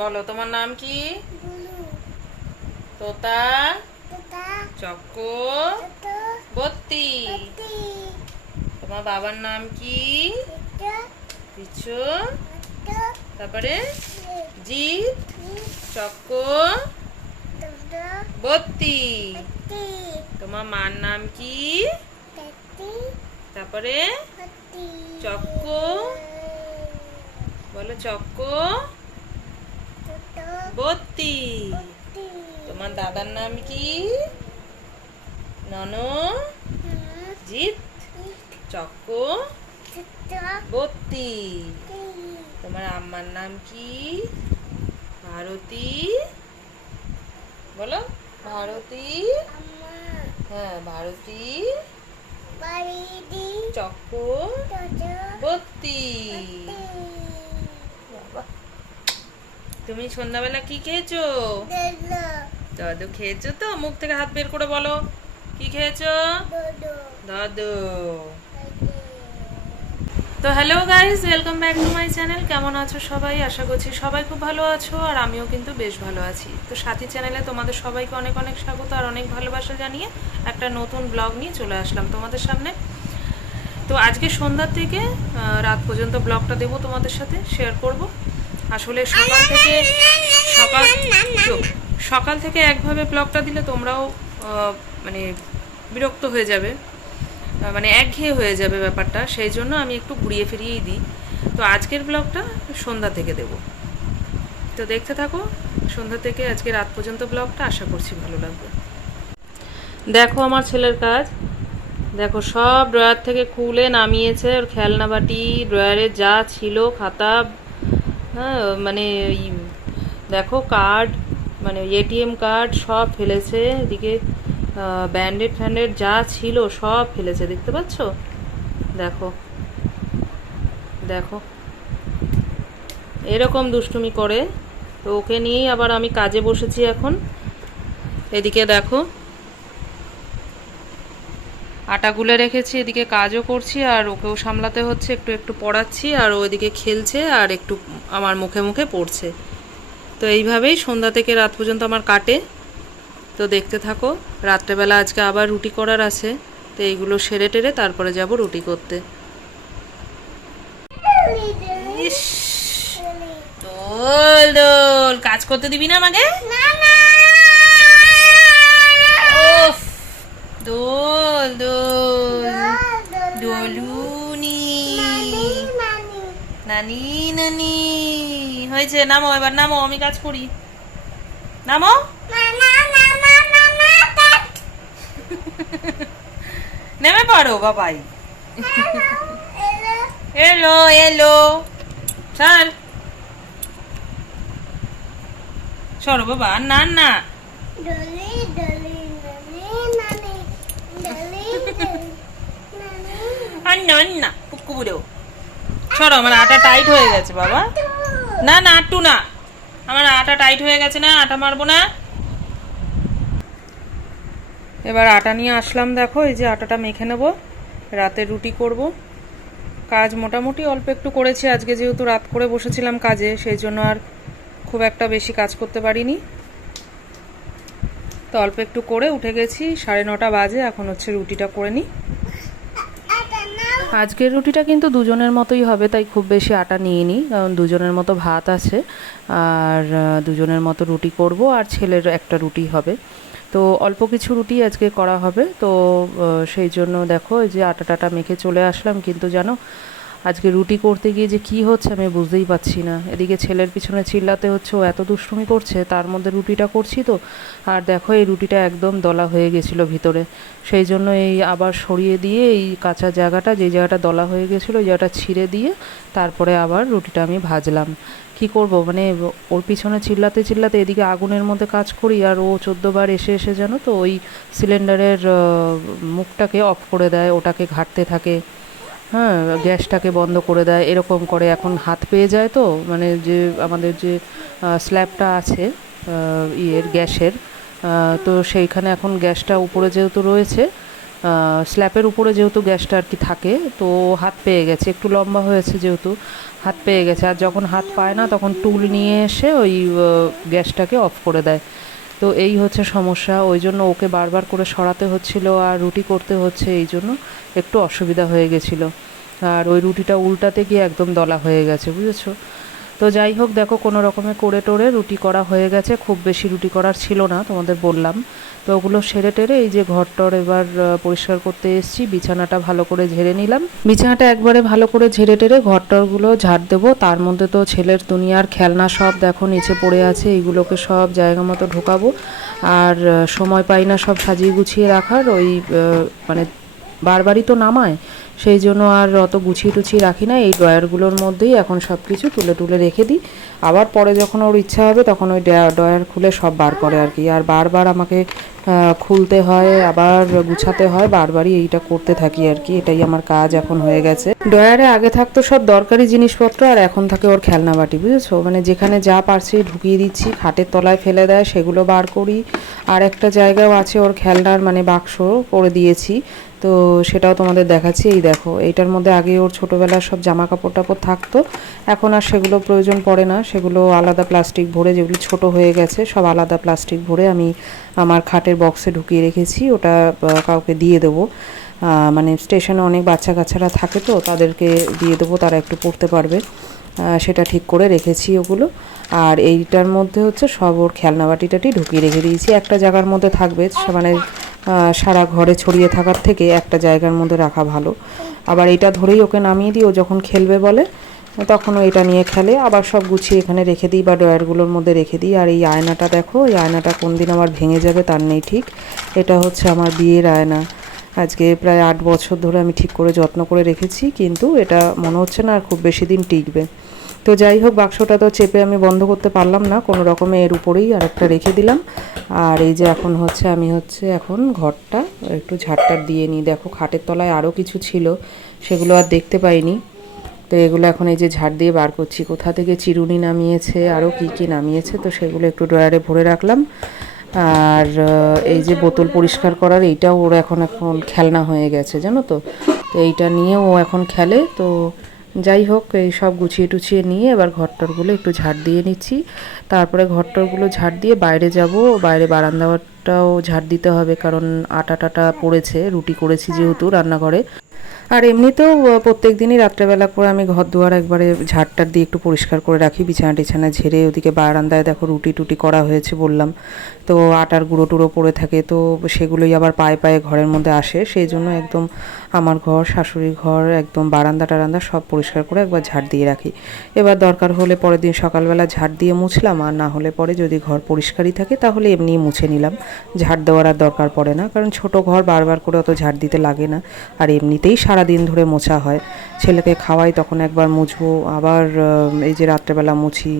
বলো তোমার নাম কি? তোতা, চক্কু, বত্তি। তোমার বাবার নাম কি? পিছু, তারপরে জিৎ, চক্কু, বত্তি। তোমার মার নাম কি? তারপরে চক্কু, বলো চক্কু, বত্তি। তোমার দাদার নাম কি? ননু, জিৎ, চক্কু, বত্তি। তোমার আম্মার নাম কি? ভারতী, বলো ভারতী। হ্যাঁ, ভারতী, চক্কু, বত্তি। তুমি সন্ধ্যাবেলা কি খেয়েছো? দাদু খেয়েছো তো? মুখ থেকে হাত বের করে বলো কি খেয়েছো? দাদু। তো hello guys, welcome back to my channel. কেমন আছো সবাই? আশা করছি সবাই খুব ভালো আছো, আর আমিও কিন্তু বেশ ভালো আছি। তো সাথী চ্যানেলে তোমাদের সবাইকে অনেক অনেক স্বাগত আর অনেক ভালোবাসা জানিয়ে একটা নতুন ব্লগ নিয়ে চলে আসলাম তোমাদের সামনে। তো আজকে সন্ধ্যার থেকে রাত পর্যন্ত ব্লগটা দেবো তোমাদের সাথে শেয়ার করব। আসলে সকাল থেকে একভাবে ব্লগটা দিলে তোমরাও মানে বিরক্ত হয়ে যাবে, মানে একঘেয়ে হয়ে যাবে ব্যাপারটা। সেই জন্য আমি একটু ঘুরিয়ে ফিরিয়েই দিই। তো আজকের ব্লগটা সন্ধ্যা থেকে দেব, তো দেখতে থাকো সন্ধ্যা থেকে আজকে রাত পর্যন্ত ব্লগটা। আশা করছি ভালো লাগবে। দেখো আমার ছেলের কাজ, দেখো সব ড্রয়ার থেকে খুলে নামিয়েছে। ওর খেলনা বাটি, ড্রয়ারে যা ছিল, খাতা, হ্যাঁ মানে দেখো কার্ড, মানে এটিএম কার্ড সব ফেলেছে। এদিকে ব্যান্ডেড ফ্যান্ডেড যা ছিল সব ফেলেছে, দেখতে পাচ্ছ? দেখো দেখো এরকম দুষ্টুমি করে। তো ওকে নিয়েই আবার আমি কাজে বসেছি এখন। এদিকে দেখো আটা গুলে রেখেছি, এদিকে কাজও করছি আর ওকেও সামলাতে হচ্ছে, একটু একটু পড়াচ্ছি আর ওইদিকে খেলছে আর একটু আমার মুখে মুখে পড়ছে। তো এইভাবেই সন্ধ্যা থেকে রাত পর্যন্ত আমার কাটে। তো দেখতে থাকো। রাত্রেবেলা আজকে আবার রুটি করার আছে, তো এইগুলো সেরে টেরে তারপরে যাব রুটি করতে। ইস, দোল দোল, কাজ করতে দিবি না আমাকে? ওফ, দোল দোল, দোলুনি, নানি নানি। হয়েছে, নামো এবার, নামো, আমি কাজ করি, নামো। নেমে পারো বাবাই। এলো এলো, স্যার সরো বাবা, আর না না। আর না পুক্কু বুড়ো, সরো, আমার আটা টাইট হয়ে গেছে বাবা। না না আটটু না, আমার আটা টাইট হয়ে গেছে, না আটা মারবো না। এবার আটা নিয়ে আসলাম, দেখো এই যে আটাটা মেখে নেব, রাতে রুটি করব। কাজ মোটামুটি অল্প একটু করেছি আজকে, যেহেতু রাত করে বসেছিলাম কাজে, সেই জন্য আর খুব একটা বেশি কাজ করতে পারিনি। তো অল্প একটু করে উঠে গেছি, 9:30 বাজে। এখন হচ্ছে রুটিটা করে নিই। আজকের রুটিটা কিন্তু দুজনের মতোই হবে, তাই খুব বেশি আটা নিয়ে নিই, কারণ দুজনের মতো ভাত আছে আর দুজনের মতো রুটি করব, আর ছেলের একটা রুটি হবে। তো অল্প কিছু রুটি আজকে করা হবে। তো সেই জন্য দেখো এই যে আটাটা মেখে চলে আসলাম, কিন্তু জানো আজকে রুটি করতে গিয়ে যে কি হচ্ছে আমি বুঝতেই পারছি না। এদিকে ছেলের পিছনে চিল্লাতে হচ্ছে, ও এত দুষ্টুমি করছে, তার মধ্যে রুটিটা করছি তো। আর দেখো এই রুটিটা একদম দলা হয়ে গেছিলো ভিতরে, সেই জন্য এই আবার সরিয়ে দিয়ে এই কাঁচা জায়গাটা, যে জায়গাটা দলা হয়ে গেছিলো ওই জায়গাটা ছিঁড়ে দিয়ে তারপরে আবার রুটিটা আমি ভাজলাম। কি করব, মানে ওর পিছনে চিল্লাতে চিল্লাতে এদিকে আগুনের মধ্যে কাজ করি, আর ও 14 বার এসে এসে জানো তো ওই সিলিন্ডারের মুখটাকে অফ করে দেয়, ওটাকে ঘাঁটতে থাকে, হ্যাঁ গ্যাসটাকে বন্ধ করে দেয়, এরকম করে। এখন হাত পেয়ে যায় তো, মানে যে আমাদের যে স্ল্যাবটা আছে গ্যাসের, তো সেইখানে এখন গ্যাসটা উপরে যেহেতু রয়েছে, স্ল্যাপের উপরে যেহেতু গ্যাসটা আর কি থাকে, তো হাত পেয়ে গেছে, একটু লম্বা হয়েছে যেহেতু হাত পেয়ে গেছে। আর যখন হাত পায় না তখন টুল নিয়ে এসে ওই গ্যাসটাকে অফ করে দেয়। তো এই হচ্ছে সমস্যা, ওই জন্য ওকে বারবার করে সরাতে হচ্ছিল আর রুটি করতে হচ্ছে, এই জন্য একটু অসুবিধা হয়ে গেছিলো। আর ওই রুটিটা উল্টাতে গিয়ে একদম দলা হয়ে গেছে, বুঝেছো। তো যাই হোক, দেখো কোনো রকমে করে টোরে রুটি করা হয়ে গেছে, খুব বেশি রুটি করার ছিল না, তোমাদের বললাম। তো ওগুলো সেরে টেরে এই যে ঘরটর এবার পরিষ্কার করতে এসেছি, বিছানাটা ভালো করে ঝেড়ে নিলাম। বিছানাটা একবারে ভালো করে ঝেড়ে টেরে ঘরটরগুলো ঝাড় দেবো। তার মধ্যে তো ছেলের দুনিয়ার খেলনা সব দেখো নিচে পড়ে আছে, এইগুলোকে সব জায়গা মতো ঢোকাবো। আর সময় পাই না সব সাজিয়ে গুছিয়ে রাখার, ওই মানে বারবারই তো নামায়, সেই জন্য আর অত গুছিয়ে টুছিয়ে রাখি না। এই ড্রয়ারগুলোর মধ্যেই এখন সব কিছু তুলে তুলে রেখে দিই। আবার পরে যখন ওর ইচ্ছা হবে তখন ওই ড্রয়ার খুলে সব বার করে আর কি। আর বারবার আমাকে খুলতে হয়, আবার গুছাতে হয়, বারবারই এইটা করতে থাকি আর কি। এটাই আমার কাজ এখন হয়ে গেছে। ড্রয়ারে আগে থাকতো সব দরকারি জিনিসপত্র, আর এখন থাকে ওর খেলনা বাটি, বুঝেছো। মানে যেখানে যা পারছি ঢুকিয়ে দিচ্ছি, খাটের তলায় ফেলে দেয় সেগুলো বার করি। আর একটা জায়গাও আছে ওর খেলনার মানে বাক্স করে দিয়েছি, তো সেটাও তোমাদের দেখাচ্ছি। এই দেখো, এইটার মধ্যে আগে ওর ছোটোবেলার সব জামা কাপড় টাপড় থাকতো, এখন আর সেগুলো প্রয়োজন পড়ে না। সেগুলো আলাদা প্লাস্টিক ভরে, যেগুলো ছোট হয়ে গেছে সব আলাদা প্লাস্টিক ভরে আমি আমার খাটের বক্সে ঢুকিয়ে রেখেছি। ওটা কাউকে দিয়ে দেবো, মানে স্টেশনে অনেক বাচ্চা কাচ্চারা থাকে, তো তাদেরকে দিয়ে দেবো, তারা একটু পড়তে পারবে, সেটা ঠিক করে রেখেছি ওগুলো। আর এইটার মধ্যে হচ্ছে সব ওর খেলনা বাটিটাটি ঢুকিয়ে রেখে দিয়েছি। একটা জায়গার মধ্যে থাকবে, মানে সারা ঘরে ছড়িয়ে থাকার থেকে একটা জায়গার মধ্যে রাখা ভালো। আবার এটা ধরেই ওকে নামিয়ে দিই, ও যখন খেলবে বলে তখনও এটা নিয়ে খেলে। আবার সব গুছিয়ে এখানে রেখে দিই বা ড্রয়ারগুলোর মধ্যে রেখে দিই। আর এই আয়নাটা দেখো, এই আয়নাটা কোন দিন আমার ভেঙে যাবে তার নেই ঠিক। এটা হচ্ছে আমার বিয়ের আয়না, আজকে প্রায় 8 বছর ধরে আমি ঠিক করে যত্ন করে রেখেছি, কিন্তু এটা মনে হচ্ছে না আর খুব বেশি দিন টিকবে। তো যাই হোক, বাক্সটা তো চেপে আমি বন্ধ করতে পারলাম না, কোনো রকমে এর উপরেই আরেকটা রেখে দিলাম। আর এই যে এখন হচ্ছে আমি এখন ঘরটা একটু ঝাড়টার দিয়ে নিই। দেখো খাটের তলায় আরও কিছু ছিল, সেগুলো আর দেখতে পাইনি। তো এগুলো এখন এই যে ঝাড় দিয়ে বার করছি, কোথা থেকে চিরুনি নামিয়েছে, আরও কী কী নামিয়েছে, তো সেগুলো একটু ড্রয়ারে ভরে রাখলাম। আর এই যে বোতল পরিষ্কার করার, এইটাও ওর এখন খেলনা হয়ে গেছে, জানো তো। তো এইটা নিয়ে ও এখন খেলে। তো যাই হোক, এই সব গুছিয়ে টুছিয়ে নিয়ে এবার ঘরটরগুলো একটু ঝাড় দিয়ে নিচ্ছি। তারপরে ঘরটরগুলো ঝাড় দিয়ে বাইরে যাব, বাইরে বারান্দাটাও ঝাড় দিতে হবে, কারণ আটা টাটা পড়েছে, রুটি করেছি যেহেতু রান্নাঘরে। আর এমনিতেও প্রত্যেক দিনই রাত্রেবেলা করে আমি ঘর দুয়ার একবারে ঝাড়টার দিয়ে একটু পরিষ্কার করে রাখি, বিছানা টিছানা ঝেড়ে। ওদিকে বারান্দায় দেখো রুটি টুটি করা হয়েছে বললাম, তো আটার গুঁড়ো টুড়ো পড়ে থাকে, তো সেগুলোই আবার পায়ে পায়ে ঘরের মধ্যে আসে। সেই জন্য একদম আমার ঘর, শাশুড়ি ঘর, একদম বারান্দা টারান্দা সব পরিষ্কার করে একবার ঝাড় দিয়ে রাখি। এবার দরকার হলে পরের দিন সকালবেলা ঝাড় দিয়ে মুছলাম, আর না হলে পরে যদি ঘর পরিষ্কারই থাকে তাহলে এমনিই মুছে নিলাম, ঝাড় দেওয়ার আর দরকার পড়ে না, কারণ ছোট ঘর বারবার করে অত ঝাড় দিতে লাগে না। আর এমনিতেই সারাদিন ধরে মোছা হয়, ছেলেকে খাওয়াই তখন একবার মুছবো, আবার এই যে রাত্রেবেলা মুছি,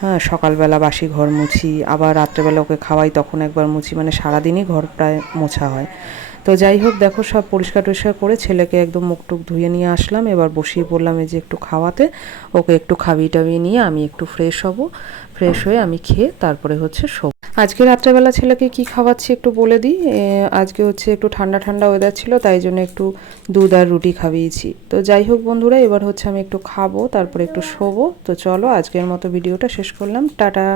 হ্যাঁ সকালবেলা বাসি ঘর মুছি, আবার রাত্রেবেলা ওকে খাওয়াই তখন একবার মুছি, মানে সারাদিনই ঘর প্রায় মোছা হয়। তো যাই হোক, দেখো সব পরিষ্কার টরিষ্কার করে ছেলেকে একদম মুখ টুক ধুয়ে নিয়ে আসলাম। এবার বসিয়ে পড়লাম এই যে একটু খাওয়াতে, ওকে একটু খাবিয়ে টাবিয়ে নিয়ে আমি একটু ফ্রেশ হব। ফ্রেশ হয়ে আমি খেয়ে তারপরে হচ্ছে শোবো। আজকে রাত্রেবেলা ছেলেকে কি খাওয়াচ্ছি একটু বলে দিই। আজকে হচ্ছে একটু ঠান্ডা ঠান্ডা ওয়েদার ছিল, তাই জন্য একটু দুধ আর রুটি খাইয়েছি। তো যাই হোক বন্ধুরা, এবার হচ্ছে আমি একটু খাবো, তারপরে একটু শোবো। তো চলো আজকের মতো ভিডিওটা শেষ করলাম, টাটা।